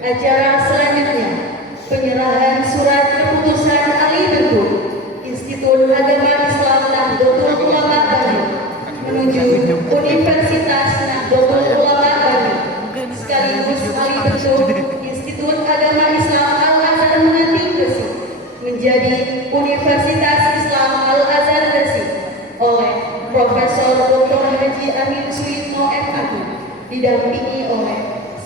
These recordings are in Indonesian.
Acara selanjutnya, penyerahan surat keputusan ahli bentuk Institut Agama Islam Nahdlatul Ulama Bandung menuju Universitas Nahdlatul Ulama Bandung, sekaligus ahli bentuk Institut Agama Islam Al-Azhar Menganti Gresik menjadi Universitas Islam Al-Azhar Gresik oleh Profesor Dr. Haji Amin Suyitno MAG, didampingi oleh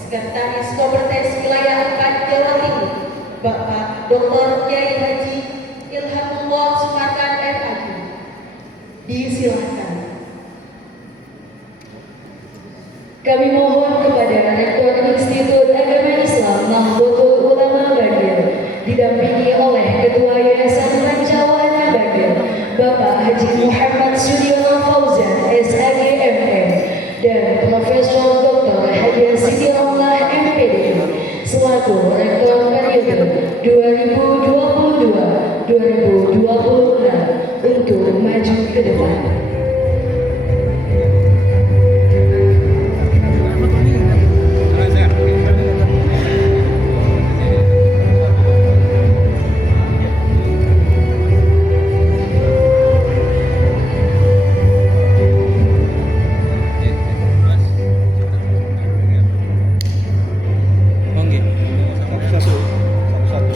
Sekretaris Kopertes Wilayah 4 Jawa Timur, Bapak Dr. Kiai Haji Ilhamullah Sumarkan MAG. Disilahkan. Kami mohon kepada Rektor Institut Agama Islam Nahdlatul Ulama Bandung, didampingi oleh Ketua Yayasan Rancawana Bandung, Bapak Haji Muhammad Sudiono Fauzan SAG MM, dan Profesor Dr. Haji Siti Allah MPD selaku Rektor periode 2022-2026 untuk maju ke depan.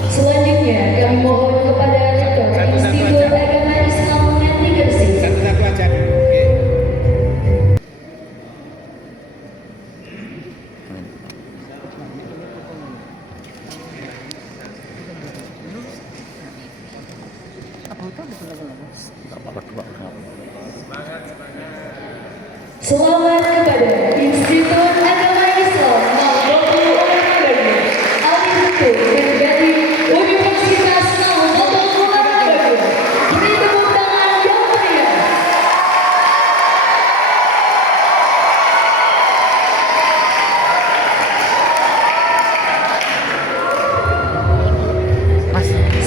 Selanjutnya kami mohon kepada Rektor Institut Agama Islam Menganti Gresik. Satu-satu aja. Oke. Selamat kepada Institut Agama Islam Nahdlatul Ulama Bandung, alih bentuk menjadi Universitas Nahdlatul Ulama Bandung. Beri tepuk tangan yang meriah.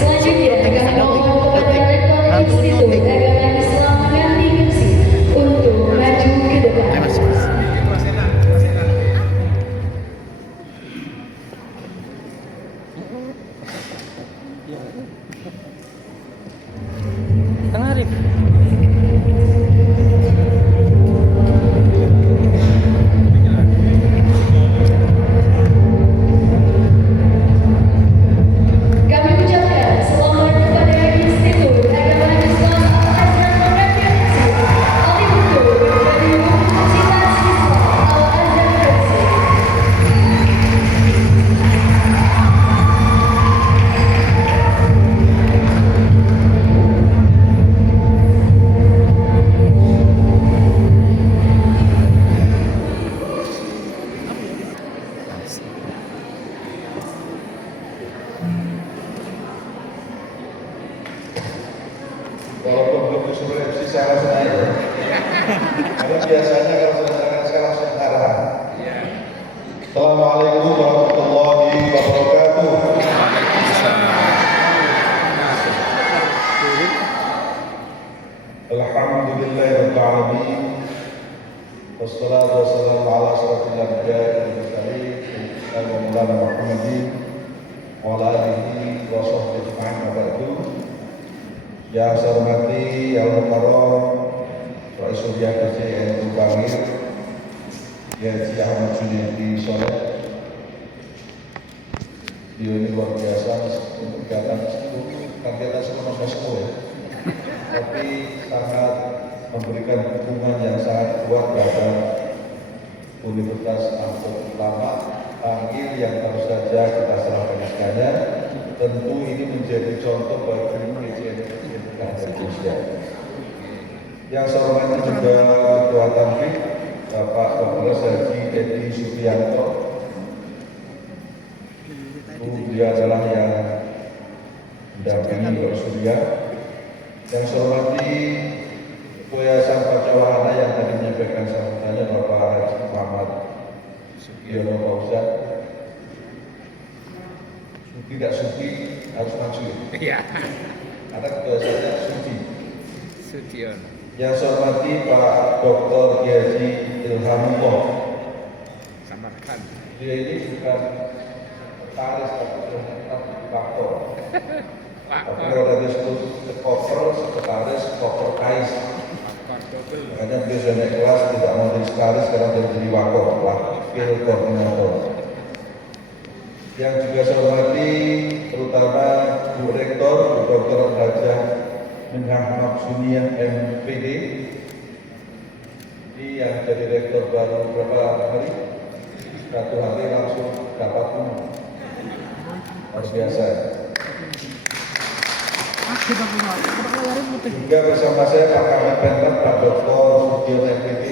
Selanjutnya kami mohon kepada Rektor Institut Agama Islam Menganti Gresik untuk maju ke depan. Tengah Arif. Kami ucapkan selamat kepada Institut Agama Islam Al-Azhar Menganti Gresik, alih bentuk menjadi Universitas Islam Al-Azhar Gresik. Walaupun belum disubsidi secara sengaja, karena biasanya kalau sedangkan sekarang sementara. Assalamualaikum warahmatullahi wabarakatuh. Alhamdulillahirabbil alamin. Wassalatu wassalamu ala asyrafil anbiya'i wal mursalin sayyidina Maulana Muhammadin wa ala alihi wa sahbihi ajma'in wa ba'du. Yang saya hormati Yang Mukarram Rais Surya KJN Bangir Haji Ahmad Junaidi Soleh. Beliau ini luar biasa untuk kegiatan sekolah sekolah ya. Tapi sangat memberikan dukungan yang sangat kuat pada Universitas Nahdlatul Ulama Bangir yang baru saja kita serahkan naskahnya. Tentu ini menjadi contoh bagi KJN Indonesia. Yang saya hormati juga Ketua Tanfid Bapak Dr. Haji Edi Supriyanto. Beliau adalah yang mendampingi Pak Surya. Yang saya hormati Ketua Yayasan Pancawahana yang tadi menyampaikan sambutannya Bapak Haji Muhammad Sudiono Fauzan. Tidak sufi harus maju. Iya. Karena kebiasaannya sufi. Sudiono. Yang saya hormati Pak Dr. Haji Ilhamullah. Samarkan. Dia ini bukan sekretaris tapi faktor. Tapi kalau ada disebut koper, sekretaris, koper kais. Makanya biasanya kelas tidak mau jadi sekretaris, sekarang jadi wakil koordinator. Yang juga saya hormati terutama Bu Rektor, Bu Dr. Hajah Minhah Maksumiyah MPD. Ini yang jadi rektor baru berapa hari? 1 hari langsung dapat umum. Luar biasa. Juga bersama saya Pak Kamet Pemkab, Pak Dr. Sudion MPD,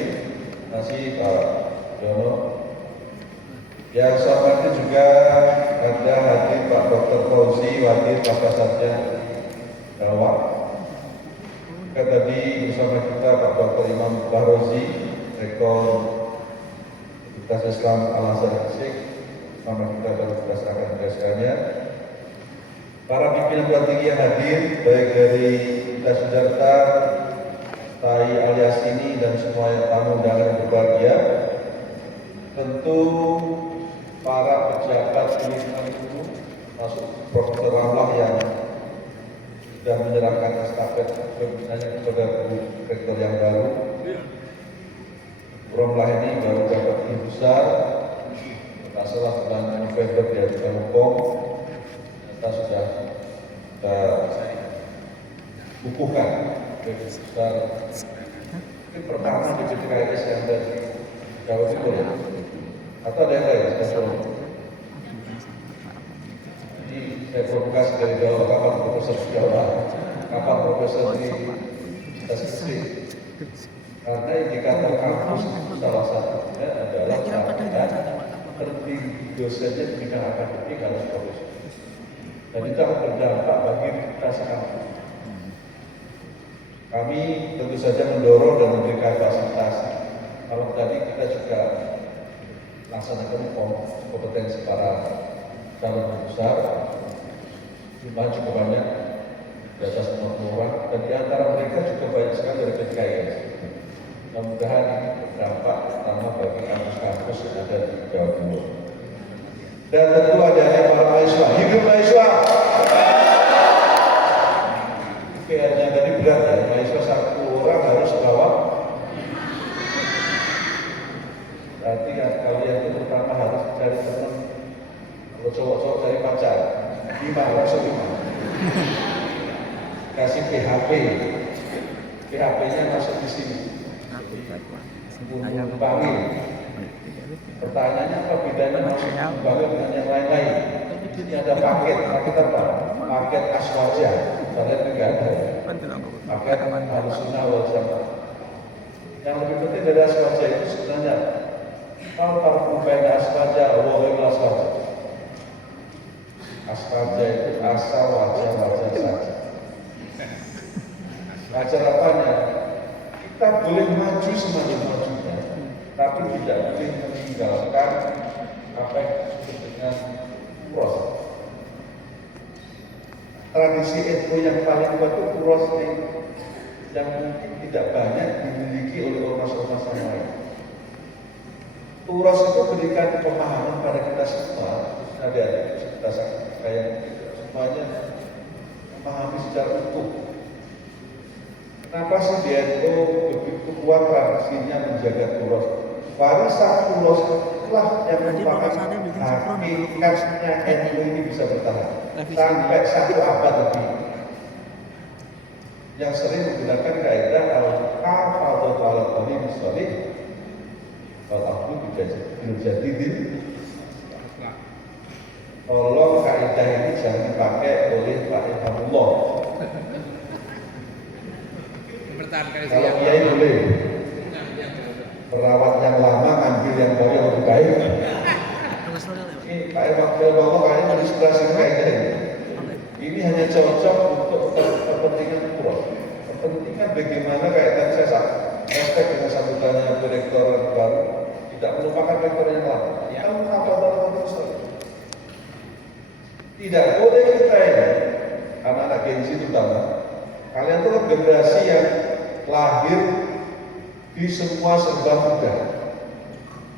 masih Pak Jono. Yang saya hormati juga ada hadir Pak Dr. Fauzi, Wakil Pasca Sarjana Gawat. Juga tadi bersama kita Pak Dr. Imam Bahrozi, Rektor Universitas Islam Al-Azhar Gresik, bersama kita dalam tugas akademikanya. Para pimpinan perguruan tinggi yang hadir, baik dari Universitas Sudarta, Tai alias ini dan semua yang tamu undangan yang berbahagia. Tentu para pejabat pimpinan itu, masuk Profesor Ramlah yang sudah menyerahkan estafet kepemimpinannya kepada Bu Rektor yang baru. Ramlah ini baru dapat tim besar, masalah bulan November dia juga hukum. Kita sudah bukukan besar. Ini pertama di PTKS yang dari Jawa Timur ya? Atau ada yang lain? Jadi saya provokasi dari Jawa, kapan profesor di Jawa, kapan profesor di Tasik. Karena indikator kampus itu salah satunya adalah tertinggi dosennya di bidang akademik harus profesor. Dan itu akan berdampak bagi reputasi kampus. Kami tentu saja mendorong dan memberikan fasilitasi. Kalau tadi kita juga laksanakan kompetensi para calon besar, jumlah cukup banyak, di atas 50 orang, dan di antara mereka juga banyak sekali dari PTKS. Mudah-mudahan ini berdampak terutama bagi kampus-kampus yang ada di Jawa Timur. Dan tentu adanya para mahasiswa, hidup mahasiswa. PR-nya tadi berat ya, mahasiswa 1 orang harus bawa. Berarti kan kalian itu pertama harus cari teman. Kalau cowok-cowok cari pacar, 5 langsung 5. Kasih PHP, PHP-nya masuk di sini. Panggil. Pertanyaannya apa bedanya masuk panggil dengan yang lain-lain? Ini ada paket apa? Paket aswaja. Kalian tidak ada. Paket al-sunnah wal jamaah. Yang lebih penting dari aswaja itu sebenarnya kalau berbeda aswaja, wahai aswaja. Aswaja itu asal wajah-wajah saja. Wajar apanya? Kita boleh maju semaju-majunya, tapi tidak boleh meninggalkan apa yang disebut dengan puros. Tradisi NU yang paling kuat itu puros yang mungkin tidak banyak dimiliki oleh ormas-ormas yang lain. Puros itu berikan pemahaman pada kita semua, ada kita kayak semuanya memahami secara utuh. Kenapa sih di NU begitu kuat tradisinya menjaga puros? Warisan puros itulah yang merupakan hakikatnya NU ini bisa bertahan sampai 1 abad lebih. Yang sering menggunakan kaidah al-hafadzatu ala qadim shalih wal akhdu bil jadidin. Tolong kaidah ini jangan dipakai oleh Pak Imamullah. Kalau kiai boleh perawat yang lama ambil yang baru yang lebih baik. Ini Pak Imamullah kayaknya menginspirasi kaidah ini. Ini hanya cocok untuk kepentingan puros. Kepentingan bagaimana kayak tadi saya respect dengan sambutannya direktur baru, tidak melupakan rektor yang lama. Kamu apa terus? Tidak boleh kita ini, anak-anak gengsi terutama. Kalian tuh generasi yang lahir di semua serba mudah,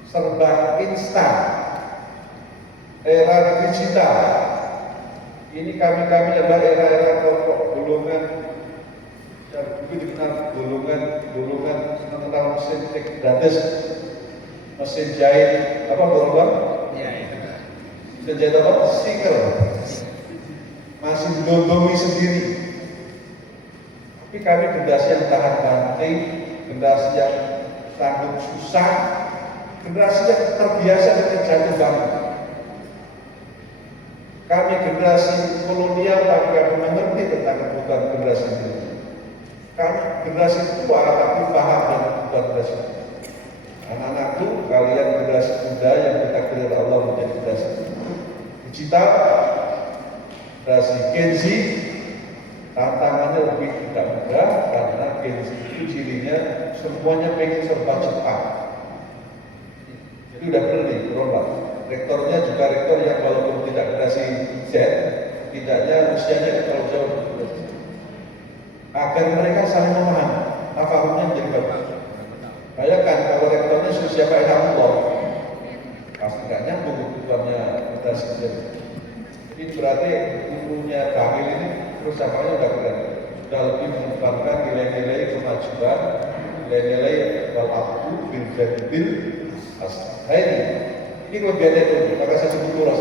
serba instan. era digital. Ini kami adalah era-era kelompok golongan yang mungkin dikenal golongan tentang mesin gratis, mesin jahit apa golongan? Ya, itu. Mesin jahit apa? Sikel. Masih dodongi sendiri. Tapi kami generasi yang tahan banting, generasi yang tanggung susah, generasi yang terbiasa dengan jatuh bangun. Kami generasi kolonial, tapi kami mengerti tentang kebutuhan generasi ini. Kami generasi tua, tapi paham dan kebutuhan generasi ini. Anak-anakku, kalian generasi muda yang ditakdir Allah menjadi generasi digital, generasi Gen Z, tantangannya lebih tidak mudah karena Gen Z itu cirinya semuanya pengen serba cepat. Jadi udah benar nih, berolah. Rektornya juga rektor yang walaupun tidak generasi Z, tidaknya usianya terlalu jauh. Agar mereka saling memahami, tafakumnya menjadi bagus. Bayangkan kalau rektornya usia Pak Ilhamullah, pasti nggak nyambung kebutuhannya generasi Z. Ini berarti gurunya Kamil ini kerusakannya udah keren. Sudah lebih mengedepankan nilai-nilai kemajuan, nilai-nilai wal-abdu bil jadidil as-saini. Ini kelebihannya itu, maka saya sebut lurus.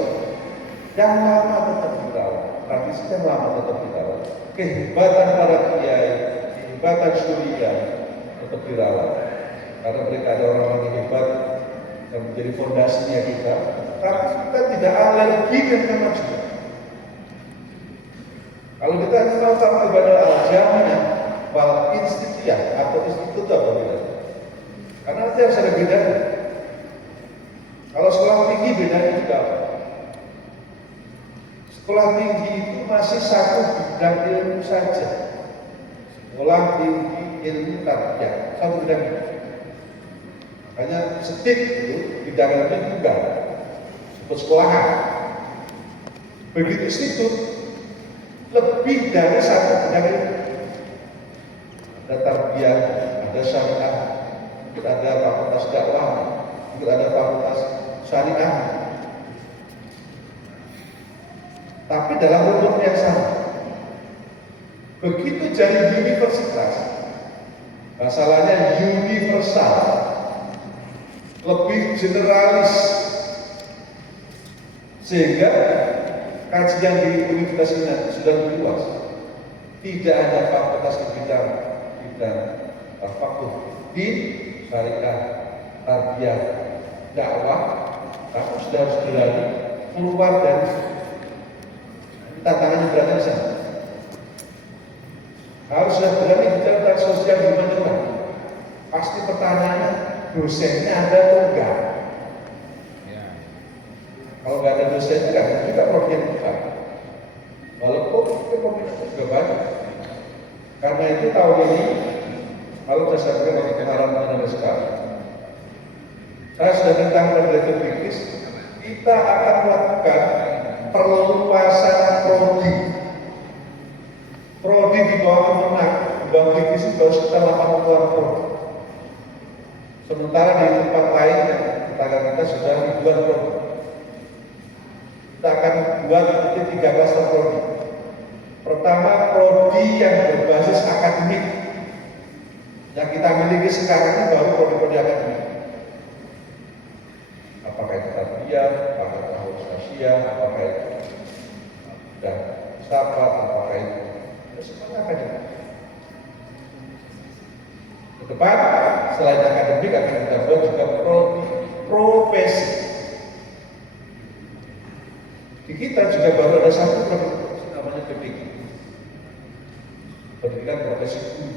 Yang lama tetap dirawat, tradisi yang lama tetap dirawat. Kehebatan para kiai, kehebatan syuriah tetap dirawat. Karena mereka ada orang-orang yang hebat yang menjadi fondasinya kita. Tapi kita tidak alergi dengan kemajuan. Kalau kita kenal sama ibadah al-jamiah, wal institutiyah atau institut apa beda? Karena nanti harus ada bedanya. Kalau sekolah tinggi bedanya juga apa? Sekolah tinggi itu masih satu bidang ilmu saja. Sekolah tinggi ilmu tarbiyah, satu bidang itu. Makanya sedikit itu bidang ilmu juga sebut sekolahan. Begitu institut lebih dari satu bidang ilmu. Ada tarbiyah, ada syariah, ada fakultas dakwah, ada fakultas syariah, tapi dalam rumput yang sama. Begitu jadi universitas, masalahnya universal, lebih generalis, sehingga kajian di universitas ini sudah lebih luas. Tidak hanya fakultas di bidang fakultas di syariah, tarbiyah, dakwah, kamu sudah harus berani keluar dari tantangannya berada di sana. Harus sudah berani bicara tentang sosial human. Pasti pertanyaannya dosennya ada atau enggak? Ya. Kalau nggak ada dosennya nggak ada juga problem kita. Walaupun problem itu juga banyak. Karena itu tahun ini kalau saya sampaikan kemarin ada sekali. Saya sudah tentang Direktur Fikis, kita akan melakukan perluasan prodi. Prodi di bawah Kemenak, di bawah Fikis itu baru sekitar 80-an prodi. Sementara di tempat lain yang tetangga kita sudah ribuan prodi. Kita akan buat nanti 3 klaster prodi. Pertama, prodi yang berbasis akademik. Yang kita miliki sekarang ini baru prodi-prodi akademik. Apakah itu tarbiyah, apakah itu hausasia, apakah itu dan sahabat, apakah itu semuanya akademik. Ke depan, selain akademik akan kita buat juga profesi. Di kita juga baru ada satu profesi namanya PPG, pendidikan profesi guru.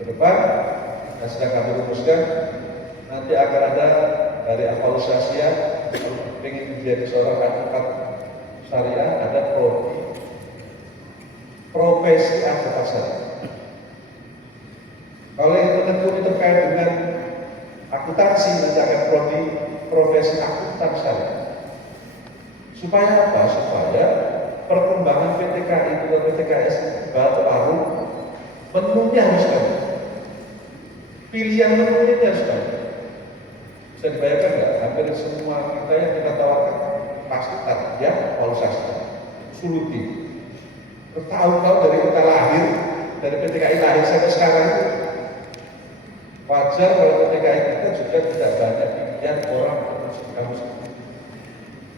Ke depan, yang sedang kami rumuskan, nanti akan ada dari Al-Falusasia, kalau ingin menjadi seorang advokat syariah, ada prodi profesi advokat syariah. Kalau yang menekuni terkait dengan akuntansi, nanti akan prodi profesi akuntan syariah. Supaya apa? Supaya perkembangan PTKI atau PTKS baru menunya harus ada. Pilihan menunya harus ada. Bisa dibayangkan nggak? Hampir semua kita yang kita tawarkan pasti targetnya kualitasnya suluti. Bertahun-tahun dari kita lahir, dari PTKI lahir sampai sekarang itu wajar kalau PTKI kita juga tidak banyak pilihan orang untuk kampus.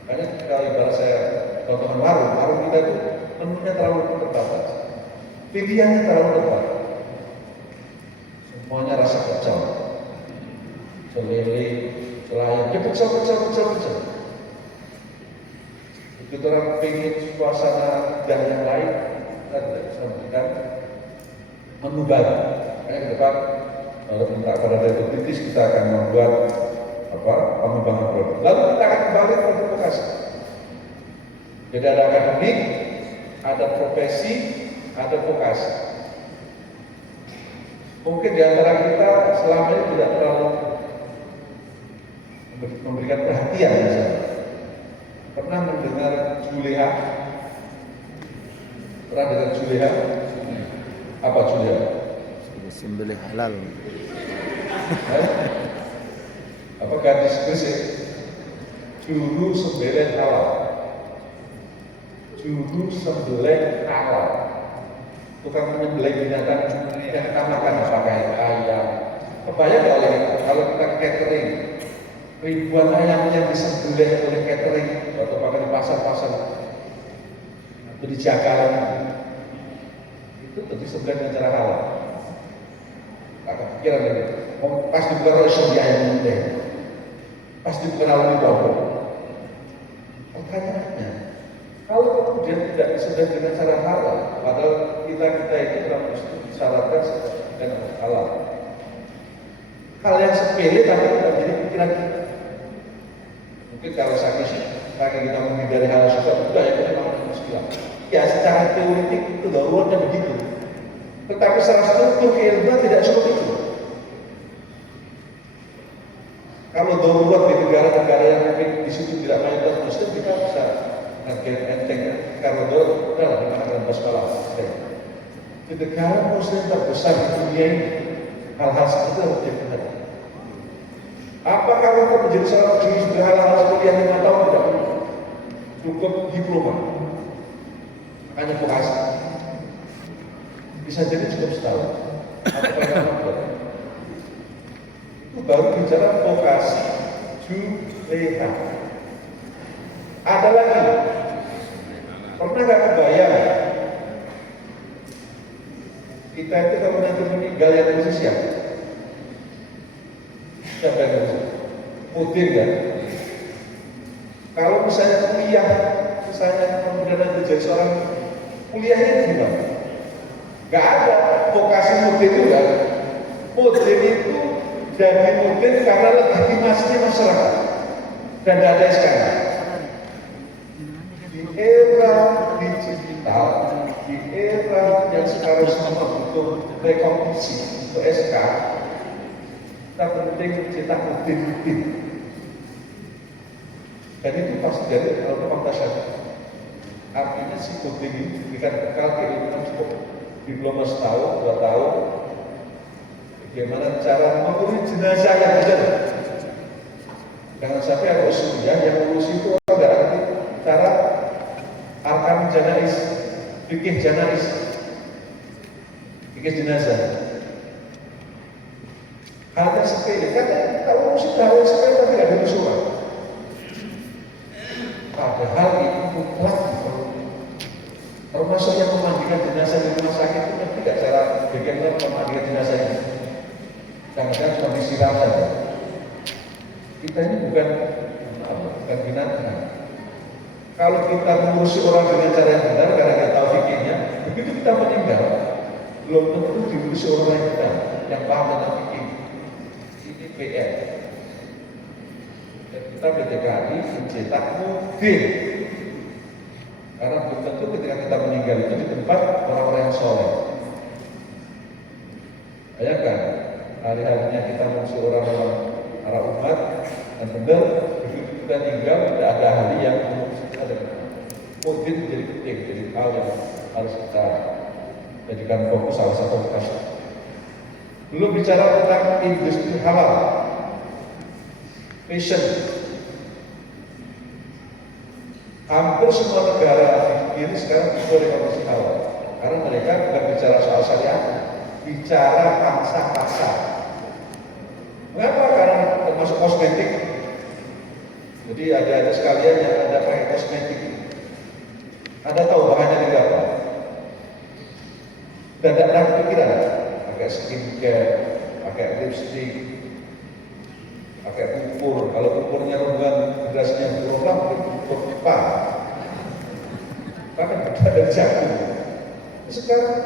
Makanya kalau ibarat saya contohkan warung kita itu menunya terlalu terbatas, pilihannya terlalu terbatas. Semuanya rasa pecel, lele, ayam, ya pecel. Begitu orang pengen suasana yang lain, kita tidak bisa memberikan menu baru. Makanya ke depan, kalau minta pada Direktur Kritis, kita akan membuat pengembangan produk. Lalu kita akan kembali ke vokasi. Jadi ada akademik, ada profesi, ada vokasi. Mungkin di antara kita selama ini tidak terlalu memberikan perhatian misalnya. Pernah mendengar Juleha? Pernah dengar Juleha? Apa Juleha? Sembelih halal. Apa gadis Gresik? Juru sembelih halal. Juru sembelih halal. Tukang menyembelih binatang yang kita makan, pakai ayam. Kebayang nggak oleh kita? Kalau kita catering, ribuan ayam yang disembelih oleh catering atau bahkan di pasar-pasar atau di Jakarta itu tentu disembelih dengan cara halal. Agak pikiran ini, pas dibuka oleh Syria yang mudah, pas dibuka oleh Bobok. Pertanyaannya, kalau kemudian tidak disembelih dengan cara halal, padahal kita itu dalam Islam disyaratkan dengan halal. Hal yang sepele tapi tidak menjadi pikiran kita. Mungkin kalau saking kita menghindari hal seperti itu, ya itu memang muskilah. Ya secara teoretik itu daruratnya begitu. Tetapi secara struktur keilmuan tidak seperti itu. Kalau darurat di negara-negara yang mungkin di situ tidak mayoritas Muslim, kita bisa ngerjain enteng. Kalau darurat, udahlah dimakan basmalah. Di negara Muslim terbesar di dunia ini, hal-hal seperti itu harus diperhatikan. Apa kalau kita menjadi seorang juri sudah hal-hal kuliah 5 tahun tidak perlu? Cukup diploma. Makanya vokasi. Bisa jadi cukup setahun. Atau itu baru bicara vokasi juleha. Ada lagi. Pernah nggak kebayang? Kita itu kalau nanti meninggal yang khusus ya? Siapa yang khusus? Mudin kan? Kalau misalnya kuliah, misalnya kemudian nanti jadi seorang kuliahnya gimana? Gak ada vokasi mudin itu kan? Mudin itu jadi mudin karena legitimasinya masyarakat dan tidak ada SK. Di era digital, di era yang sekarang semua butuh rekognisi untuk SK, kita penting cetak mudin. Dan itu pasti dari kalau fakta syariat. Artinya si mudin ini diberikan bekal keilmuan cukup diploma setahun, 2 tahun. Bagaimana cara mengurus jenazah yang ada? Jangan sampai ada usulnya yang ngurus itu orang nggak ngerti cara arkan janais, fikih janais, fikih jenazah. Halnya sepele, karena kita urus itu hal yang sepele tapi nggak ada usulan. Padahal itu mutlak termasuk yang memandikan jenazah di rumah sakit itu kan tidak cara bagaimana memandikan jenazahnya. Jangan-jangan cuma disiram saja. Kita ini bukan binatang. Kalau kita mengurusi orang dengan cara yang benar karena kita tahu fikihnya, begitu kita meninggal, belum tentu diurusi orang yang benar, yang paham tentang fikih. Ini PR. Dan kita PTKI mencetak mudin. Karena belum tentu ketika kita meninggal itu di tempat orang-orang yang soleh. Bayangkan, hari-harinya kita mengusir orang-orang para umat dan benar, begitu kita meninggal tidak ada ahli yang mengusir ada. Mudin menjadi penting, jadi hal yang harus kita jadikan fokus salah satu kasus. Belum bicara tentang industri halal, fashion. Hampir semua negara ini sekarang boleh konsumsi halal, karena mereka bukan bicara soal syariat, bicara pangsa pasar. Mengapa? Karena termasuk kosmetik. Jadi ada sekalian yang ada pakai kosmetik. Ada tahu bahannya dari apa? Dan tidak pernah kepikiran pakai skincare, pakai lipstick, pakai pupur. Kalau pupurnya rombongan berasnya berulang, pupur pipa. Bahkan ada jagung. Sekarang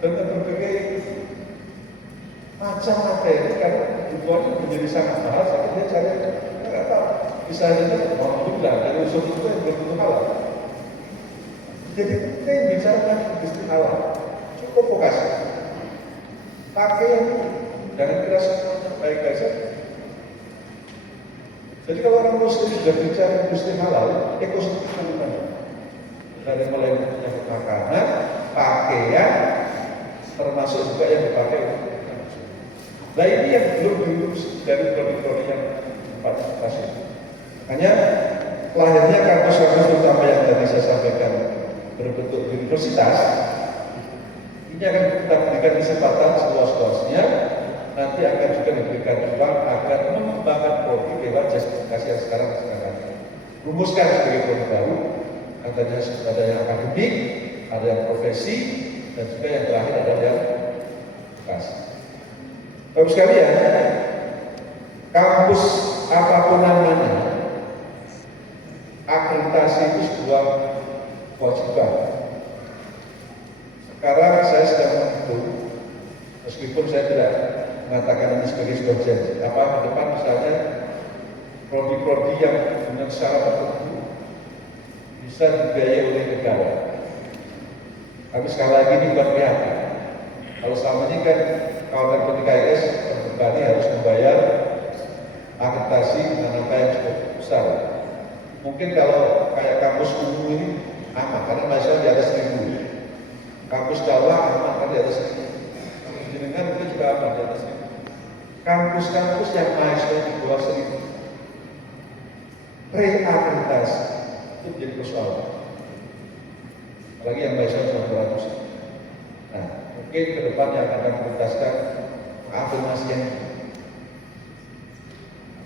dengan berbagai macam materi, karena kebutuhannya menjadi sangat mahal, saya dia cari nggak tahu. Misalnya alhamdulillah dari unsur itu yang berbentuk halal. Jadi kita yang bicara tentang industri halal, cukup vokasi. Pakai yang jangan kira semuanya baik-baik saja. Jadi kalau orang muslim sudah bicara industri halal, ekosistem mana? Dari mulai menyangkut makanan, pakaian, termasuk juga yang dipakai. Nah ini yang belum diurus dari produk-produk yang partisipasi. Hanya lahirnya kampus-kampus terutama yang tadi saya sampaikan berbentuk universitas, ini akan kita berikan kesempatan seluas-luasnya. Nanti akan juga diberikan ruang agar mengembangkan produk lewat justifikasi yang sekarang rumuskan sebagai produk baru. Ada yang akademik, ada yang profesi, dan juga yang terakhir ada yang vokasi. Bapak sekalian, kampus apapun namanya, akreditasi itu sebuah kewajiban. Sekarang saya sedang menghitung, meskipun saya tidak mengatakan ini sebagai sebuah janji. Apa ke depan misalnya prodi-prodi yang dengan secara tertentu bisa dibiayai oleh negara. Tapi sekali lagi ini bukan prihatin. Kalau selama ini kan kawan seperti KIS terbebani harus membayar akreditasi dengan angka yang cukup besar. Mungkin kalau kayak kampus umum ini aman karena mahasiswa di atas 1.000. Kampus dakwah aman karena di atas 1.000. Kampus jenengan itu juga aman di atas 1.000. Kampus-kampus yang mahasiswa di bawah 1.000 reakreditasi itu menjadi persoalan. Apalagi yang mahasiswa cuma 200. Nah, mungkin ke depan yang akan menuntaskan afirmasi yang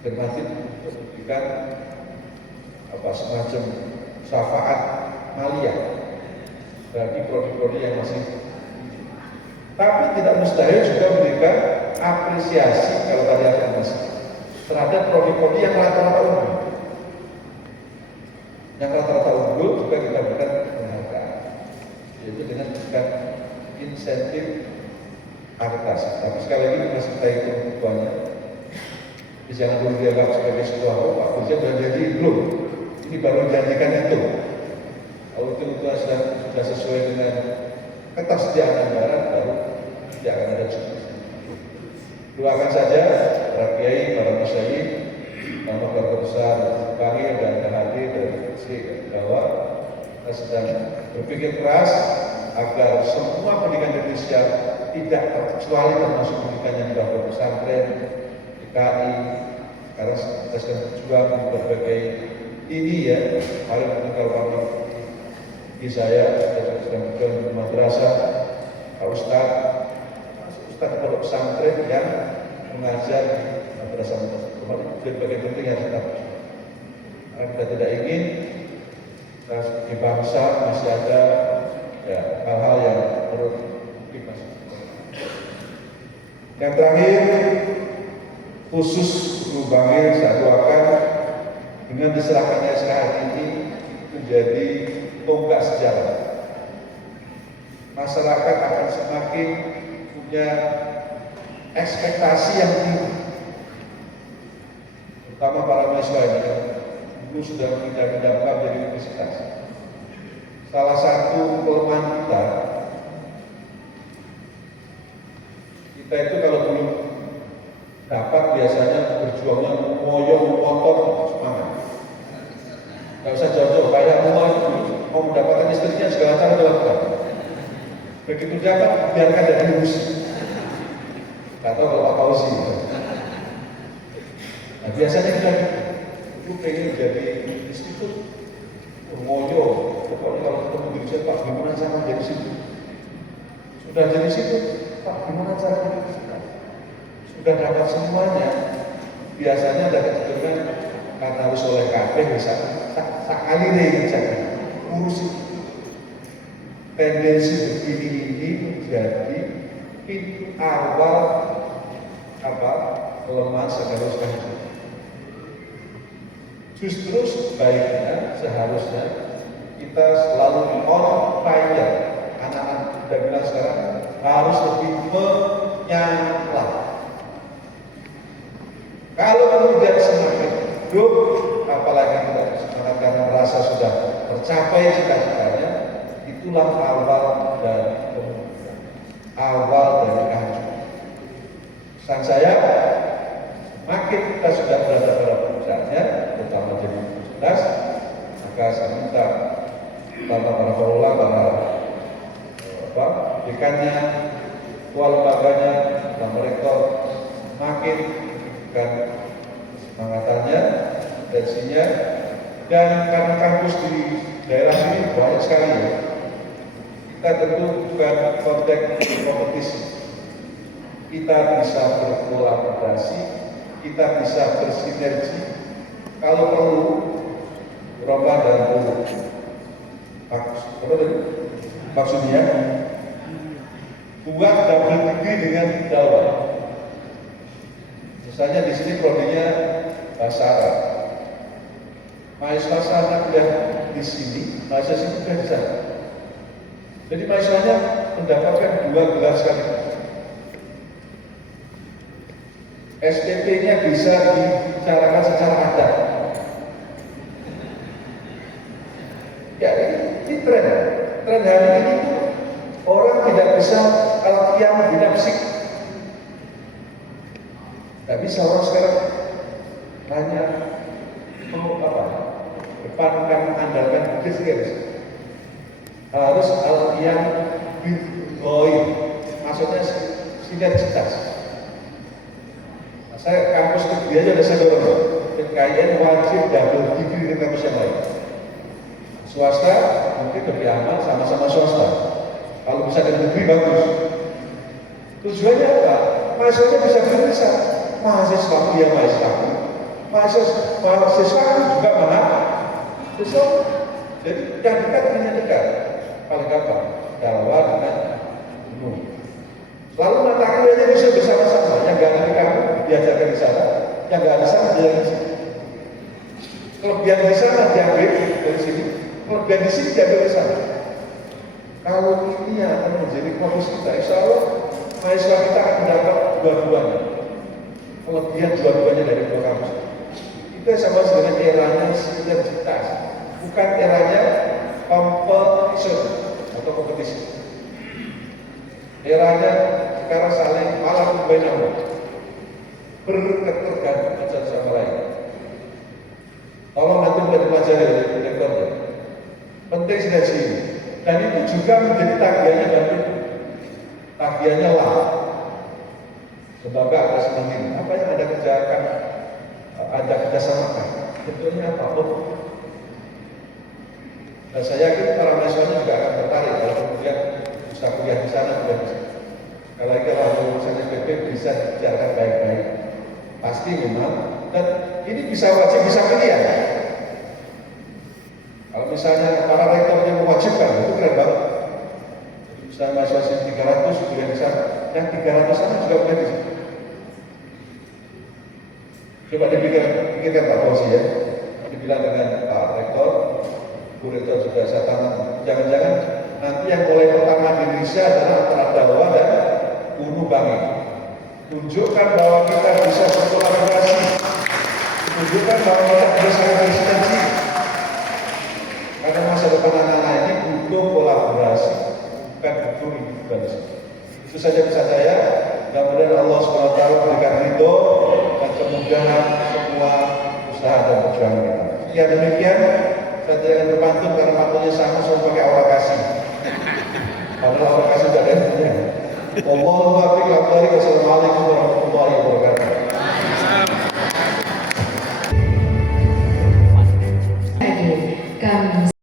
afirmatif untuk memberikan semacam syafaat maliyah bagi produk-produk yang masih. Tapi tidak mustahil juga memberikan apresiasi kalau tadi afirmasi terhadap produk-produk yang rata-rata unggul. Yang rata-rata unggul juga kita berikan penghargaan, yaitu dengan memberikan insentif akreditasi. Tapi sekali lagi masih kita hitung kebutuhannya. Jangan dulu dianggap sebagai sebuah Pak Dirjen sudah jadi belum. Ini baru menjanjikan itu. Kalau itu sudah sesuai dengan ketersediaan anggaran, baru tidak akan ada cukup. Doakan saja para kiai, para masyayikh, para keluarga besar, Bangil dan KHD dari Jawa, kita sedang berpikir keras agar semua pendidikan Indonesia tidak terkecuali termasuk pendidikan yang dilakukan pesantren, DKI, karena kita sedang berjuang di berbagai ini ya. Kemarin meninggal kami di saya sedang berjuang di madrasah, Pak Ustadz pondok pesantren yang mengajar di madrasah berbagai penting yang kita berjuang. Karena kita tidak ingin di bangsa masih ada ya, hal-hal yang menurut kita. Yang terakhir, khusus Guru Bangil saya doakan dengan diserahkannya SKH ini menjadi tonggak sejarah. Masyarakat akan semakin punya ekspektasi yang tinggi, terutama para mahasiswa ini dulu sudah mendapatkan menjadi universitas. Salah satu kelemahan kita itu kalau belum dapat biasanya berjuangnya ngoyong, motor, semangat. Gak usah jauh-jauh, kayak mau mendapatkan istrinya segala cara dilakukan. Begitu dapat, biarkan dari musik. Gak tahu kalau Pak Fauzi. Nah biasanya kita itu pengen jadi institut, Moyo, pokoknya kalau ketemu dirjen, Pak gimana cara jadi situ? Sudah jadi situ, Pak gimana cara jadi situ? Sudah dapat semuanya. Biasanya ada kecenderungan karena harus oleh kabeh misalnya tak kali deh kerjakan urus itu. Tendensi begini ini menjadi pintu awal kelemahan seharusnya. Justru sebaiknya seharusnya kita selalu on fire. Anak-anak sudah bilang sekarang harus lebih menyala. Kalau kemudian semakin hidup, apalagi tidak semangat karena merasa sudah tercapai cita-citanya, itulah awal dari kemunduran, awal dari kehancuran. Pesan saya, makin kita sudah berada pada puncaknya, terutama jadi universitas, maka saya minta para pengelola, para dekannya, ketua lembaganya, dan rektor makin meningkatkan semangatannya, tensinya, dan karena kampus di daerah ini banyak sekali ya, kita tentu bukan konteks kompetisi. Kita bisa berkolaborasi, kita bisa bersinergi. Kalau perlu, Eropa dan maksudnya buat double degree dengan Jawa. Misalnya di sini prodinya bahasa Arab. Mahasiswa sana udah di sini, mahasiswa sini udah di sana. Jadi mahasiswanya mendapatkan 2 gelar sekaligus. SPP-nya bisa dibicarakan secara adat. Ya ini tren. Tren hari ini itu orang tidak bisa alfiah binafsik. Tidak bisa orang sekarang hanya depankan mengandalkan hadis guys. Harus alfiah bigoy. Maksudnya sinergitas. Saya kampus kedua aja udah saya dorong, PKN wajib double degree di kampus yang lain. Swasta mungkin lebih aman, sama-sama swasta. Kalau bisa dari negeri bagus. Tujuannya apa? Mahasiswanya bisa berpisah. Mahasiswa dia mahasiswa juga mahasiswa. Jadi yang dekat hanya dekat. Paling gampang, Jawa dengan Gunung. Lalu mata kuliahnya bisa bersama-sama, yang nggak ada kamu diajarkan di sana, yang nggak di sana diajarkan di sini. Kelebihan di sana diambil dari sini, kelebihan di sini diambil di sana. Kalau ini yang akan menjadi fokus kita, insya Allah mahasiswa kita akan mendapat dua-duanya, kelebihan dua-duanya dari dua kampus. Itu sama dengan eranya sinergitas, bukan eranya kompetisi. Eranya sekarang saling malah berbeda, berketergantungan satu sama lain. Tolong nanti boleh dipelajari oleh direkturnya. Penting sinergi ini. Dan itu juga menjadi tagihannya dan tagihannya lah. Lembaga ada semakin apa yang Anda kerjakan, Anda kerjasamakan. Tentunya apa? Dan saya yakin para mahasiswanya juga akan tertarik kalau kemudian bisa kuliah di sana, kuliah di sana. Kalau urusan SPP bisa dibicarakan baik-baik, pasti memang. Dan ini bisa wajib, bisa pilihan. Kalau misalnya para rektornya mewajibkan, itu keren banget. Misalnya mahasiswa 300 kuliah di sana, yang 300 sana juga kuliah di sana. Coba dipikirkan Pak Fauzi ya, dibilang dengan Pak Rektor, Bu Rektor juga saya tanya, jangan-jangan nanti yang mulai pertama di Indonesia adalah antara Dawa dan Unu Bangi. Tunjukkan bahwa kita bisa berkolaborasi, tunjukkan bahwa kita bisa bersinergi. Karena masa depan anak-anak ini butuh kolaborasi, bukan butuh individualisme. Itu saja pesan saya. Mudah-mudahan Allah SWT berikan ridho dan kemudahan semua usaha dan perjuangan kita. Sekian demikian. Saya tidak berpantun karena pantunnya sama pakai aura kasih. Padahal aura kasih tidak ada. Wallahu a'lam. Wassalamualaikum warahmatullahi wabarakatuh. Kami